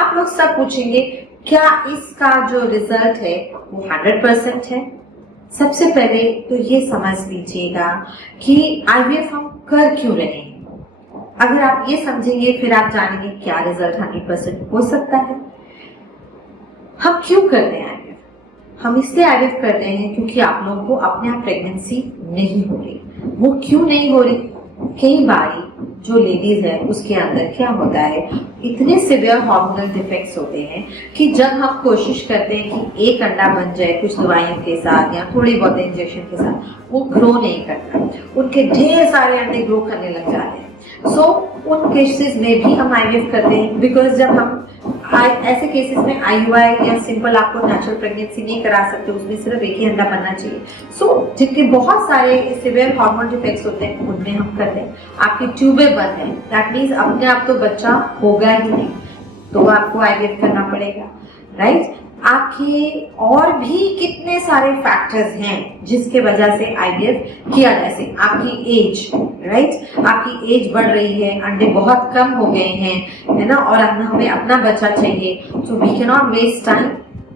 आप लोग सब पूछेंगे क्या इसका जो रिजल्ट है वो 100% है? सबसे पहले तो ये समझ लीजिएगा कि आईवीएफ हम कर क्यों रहे हैं। अगर आप ये समझेंगे फिर आप जानेंगे क्या रिजल्ट 100% हो सकता है। हम क्यों करते हैं आईवीएफ? हम इसलिए आईवीएफ करते हैं क्योंकि आप लोगों को अपने आप प्रेगनेंसी नहीं हो रही। वो क्यों नहीं हो रही? कई बारी जो लेडीज है उसके अंदर क्या होता है, इतने सिवियर हार्मोनल डिफेक्ट्स होते हैं कि जब हम कोशिश करते हैं कि एक अंडा बन जाए कुछ दवाइयों के साथ या थोड़ी बहुत इंजेक्शन के साथ, वो ग्रो नहीं करता, उनके ढेर सारे अंडे ग्रो करने लग जाते हैं। सो उन केसेस में भी हम आईवीएफ करते हैं, बिकॉज जब हम ऐसे केसेस में आईयूआई या सिंपल आपको नेचुरल प्रेगनेंसी नहीं करा सकते, उसमें सिर्फ एक ही अंडा बनना चाहिए। सो जिनके बहुत सारे सिवियर हार्मोन डिफेक्ट्स होते हैं उनमें हम करते हैं। आपकी ट्यूबें बंद है, दैट मीन्स अपने आप तो बच्चा होगा ही नहीं, तो आपको आईवीएफ करना पड़ेगा, राइट? आपके और भी कितने सारे फैक्टर्स हैं जिसके वजह से आईवीएफ किया जाए। आपकी एज, राइट? आपकी एज बढ़ रही है, अंडे बहुत कम हो गए हैं, है ना, और हमें अपना बच्चा चाहिए, तो we can not waste time,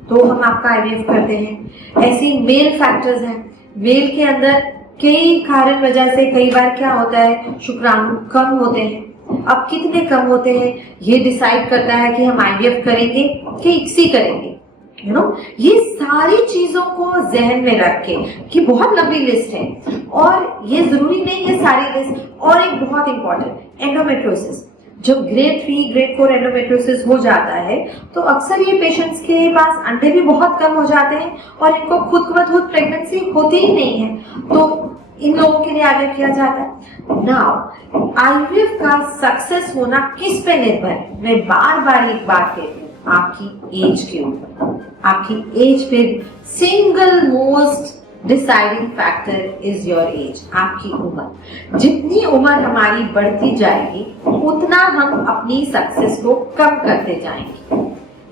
तो हम आपका आईवीएफ करते हैं। ऐसे मेल फैक्टर्स हैं, मेल के अंदर कई कारण वजह से कई बार क्या होता है, शुक्राणु कम होते हैं। अब कितने कम होते हैं ये डिसाइड करता है कि हम आईवीएफ करेंगे कि इक्सी करेंगे, यू नो। ये सारी चीजों को जहन में रख के कि बहुत लंबी लिस्ट है, और ये जरूरी नहीं है सारी लिस्ट। और एक बहुत इंपॉर्टेंट, एंडोमेट्रियोसिस। जब ग्रेड 3 ग्रेड 4 एंडोमेट्रियोसिस हो जाता है तो अक्सर ये पेशेंट्स के पास अंडे भी बहुत कम हो जाते हैं और इनको खुद ब खुद प्रेगनेंसी होती ही नहीं है, तो इन लोगों के लिए आईवीएफ किया जाता है। नाउ आईवीएफ का सक्सेस होना किस पे निर्भर है? मैं बार बार एक बात कहती हूँ, आपकी एज के ऊपर। आपकी एज पे single most deciding factor is your age, आपकी उम्र। जितनी उम्र हमारी बढ़ती जाएगी उतना हम अपनी सक्सेस को कम करते जाएंगे।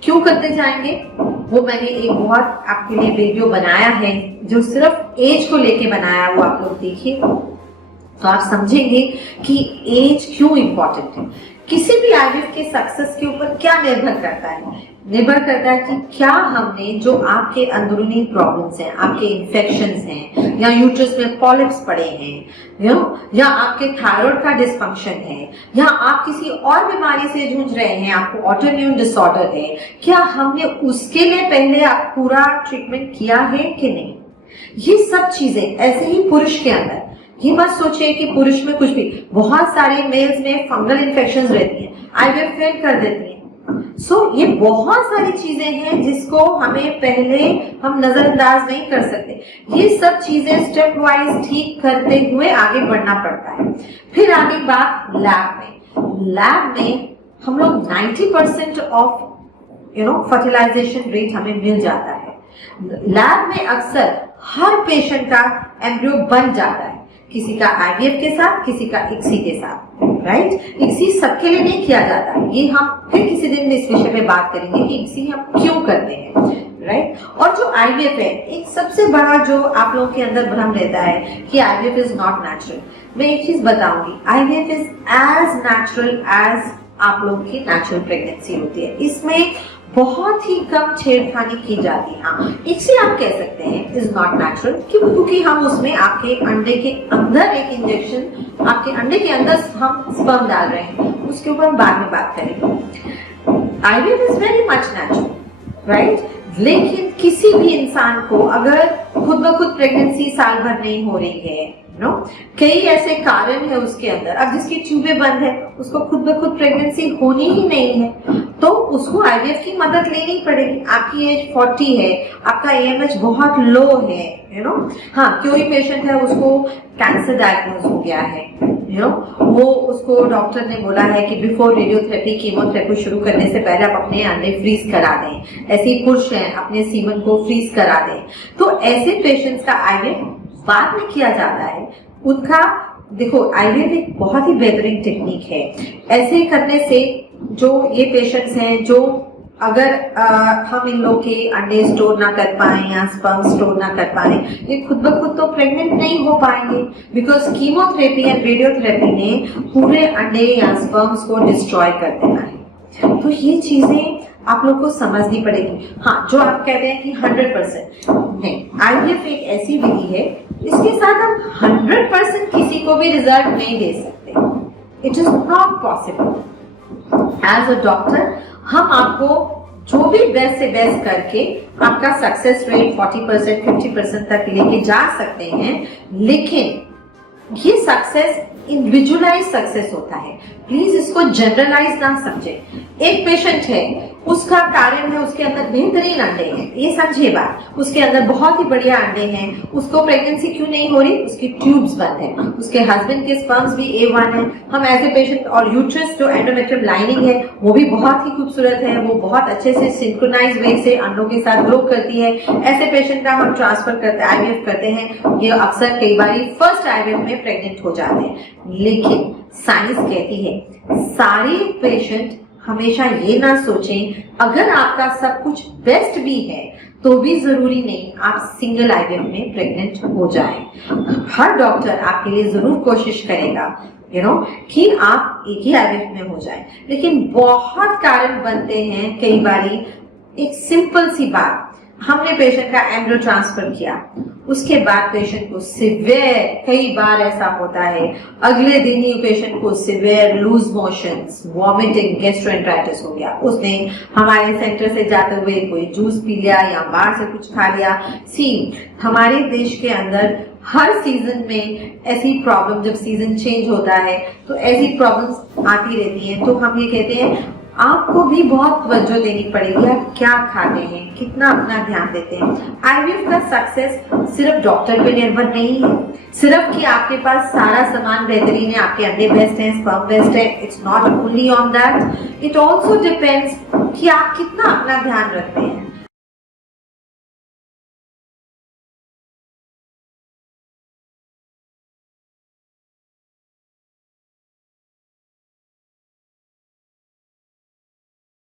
क्यों करते जाएंगे? वो मैंने एक बहुत आपके लिए वीडियो बनाया है जो सिर्फ एज को लेके बनाया, वो आप लोग देखिए तो आप समझेंगे कि एज क्यों इंपॉर्टेंट है। किसी भी आईवीएफ के सक्सेस के ऊपर क्या निर्भर करता है? निर्भर करता है कि क्या हमने जो आपके अंदरूनी प्रॉब्लम्स हैं, आपके इन्फेक्शंस हैं, या यूट्रस में पॉलिप्स पड़े हैं, या आपके थायराइड का डिसफंक्शन है, या आप किसी और बीमारी से जूझ रहे हैं, आपको ऑटोइम्यून डिसऑर्डर है, क्या हमने उसके लिए पहले आप पूरा ट्रीटमेंट किया है कि नहीं? ये सब चीजें ऐसे ही पुरुष के अंदर, ये मत सोचिए कि पुरुष में कुछ भी, बहुत सारे मेल्स में फंगल इन्फेक्शंस रहती हैं, आईवीएफ फेल कर देती हैं। सो ये बहुत सारी चीजें हैं जिसको हमें पहले हम नजरअंदाज नहीं कर सकते। ये सब चीजें स्टेप वाइज ठीक करते हुए आगे बढ़ना पड़ता है। फिर आगे बात लैब में। लैब में हम लोग 90% ऑफ फर्टिलाइजेशन रेट हमें मिल जाता है। लैब में अक्सर हर पेशेंट का एम्ब्रियो बन जाता है, किसी का आईवीएफ के साथ, किसी का इक्सी के साथ, राइट? इक्सी सबके लिए नहीं किया जाता, ये हम फिर किसी दिन इस विषय में बात करेंगे कि इक्सी हम क्यों करते हैं, राइट? और जो आईवीएफ है, एक सबसे बड़ा जो आप लोगों के अंदर भ्रम रहता है कि आईवीएफ इज नॉट नेचुरल। मैं एक चीज बताऊंगी, IVF is as natural as आप लोगों की नेचुरल प्रेगनेंसी होती है। इसमें बहुत ही कम छेड़खानी की जाती है। हाँ, इसे आप कह सकते हैं इज नॉट नेचुरल, क्योंकि हम उसमें आपके अंडे के अंदर एक इंजेक्शन, आपके अंडे के अंदर हम स्पर्म डाल रहे हैं, उसके ऊपर हम बाद में बात करेंगे। IVF is very much natural, right? लेकिन किसी भी इंसान को अगर खुद ब खुद प्रेगनेंसी साल भर नहीं हो रही है, कई ऐसे कारण है उसके अंदर, अब जिसकी ट्यूबें बंद है उसको खुद ब खुद प्रेगनेंसी होनी ही नहीं है, तो उसको आईवीएफ की मदद लेनी पड़ेगी। आपकी एज 40 है, आपका एएमएच बहुत लो है, हाँ, कोई पेशेंट है उसको कैंसर डायग्नोज हो गया है, वो उसको डॉक्टर ने बोला है कि बिफोर रेडियोथेरेपी कीमोथेरेपी शुरू करने से पहले आप अपने अंडे फ्रीज करा दें। ऐसे ही पुरुष हैं, अपने सीमन को फ्रीज करा दें। तो ऐसे पेशेंट्स का आईवीएफ बाद में किया जाता है। उनका देखो, आईवीएफ एक बहुत ही बेहतरीन टेक्निक है। ऐसे करने से जो ये पेशेंट्स हैं, जो अगर हम इन लोग के अंडे स्टोर ना कर पाए या स्पर्म स्टोर ना कर पाए, ये खुद ब खुद तो प्रेग्नेंट नहीं हो पाएंगे, बिकॉज कीमोथेरेपी एंड रेडियोथेरेपी ने पूरे अंडे या स्पर्म्स को डिस्ट्रॉय कर देना है। तो ये चीजें आप लोग को समझनी पड़ेगी। हाँ, जो आप कहते हैं कि 100% नहीं, आईवीएफ एक ऐसी विधि है, इसके साथ हम 100% किसी को भी रिजल्ट नहीं दे सकते। It is not possible. As a doctor हम आपको जो भी बेस्ट से बेस्ट करके आपका सक्सेस रेट 40% 50% तक लेके जा सकते हैं, लेकिन ये सक्सेस इंडिविजुअलाइज सक्सेस होता है। प्लीज इसको जनरलाइज ना समझे। एक पेशेंट है, उसका कारण है उसके अंदर बेहतरीन अंडे हैं, ये समझिए बात, उसके अंदर बहुत ही बढ़िया अंडे हैं, उसको प्रेगनेंसी क्यों नहीं हो रही? उसकी ट्यूब्स बंद है, उसके हस्बैंड के स्पर्म्स भी A1 है। हम ऐसे पेशेंट, और यूट्रस जो एंडोमेट्रियम लाइनिंग है वो भी बहुत ही खूबसूरत है, वो बहुत अच्छे से सिंक्रोनाइज वे से अंडों के साथ ग्रो करती है। ऐसे पेशेंट का हम ट्रांसफर करते आईवीएफ करते हैं, ये अक्सर कई बार फर्स्ट आईवीएफ में प्रेग्नेंट हो जाते हैं। लेकिन साइंस कहती है सारे पेशेंट हमेशा ये ना सोचें, अगर आपका सब कुछ बेस्ट भी है तो भी जरूरी नहीं आप सिंगल आईवीएफ में प्रेग्नेंट हो जाएं। हर डॉक्टर आपके लिए जरूर कोशिश करेगा कि आप एक ही आईवीएफ में हो जाएं, लेकिन बहुत कारण बनते हैं। कई बारी एक सिंपल सी बात, हमने पेशेंट का एम्ब्रियो ट्रांसफर किया, उसके बाद पेशेंट को सिवियर, कई बार ऐसा होता है अगले दिन ही पेशेंट को severe loose motions, vomiting, gastroenteritis हो गया। उसने हमारे सेंटर से जाते हुए कोई जूस पी लिया या बाहर से कुछ खा लिया। हमारे देश के अंदर हर सीजन में ऐसी प्रॉब्लम, जब सीजन चेंज होता है तो ऐसी प्रॉब्लम्स आती रहती हैं। तो हम ये कहते हैं आपको भी बहुत तवज्जो देनी पड़ेगी, आप क्या खाते हैं, कितना अपना ध्यान देते हैं। आईवीएफ का सक्सेस सिर्फ डॉक्टर पे निर्भर नहीं है, सिर्फ कि आपके पास सारा सामान बेहतरीन है, आपके अंडे बेस्ट हैं, स्पर्म बेस्ट है। It's not only on that, it also depends कि आप कितना अपना ध्यान रखते हैं।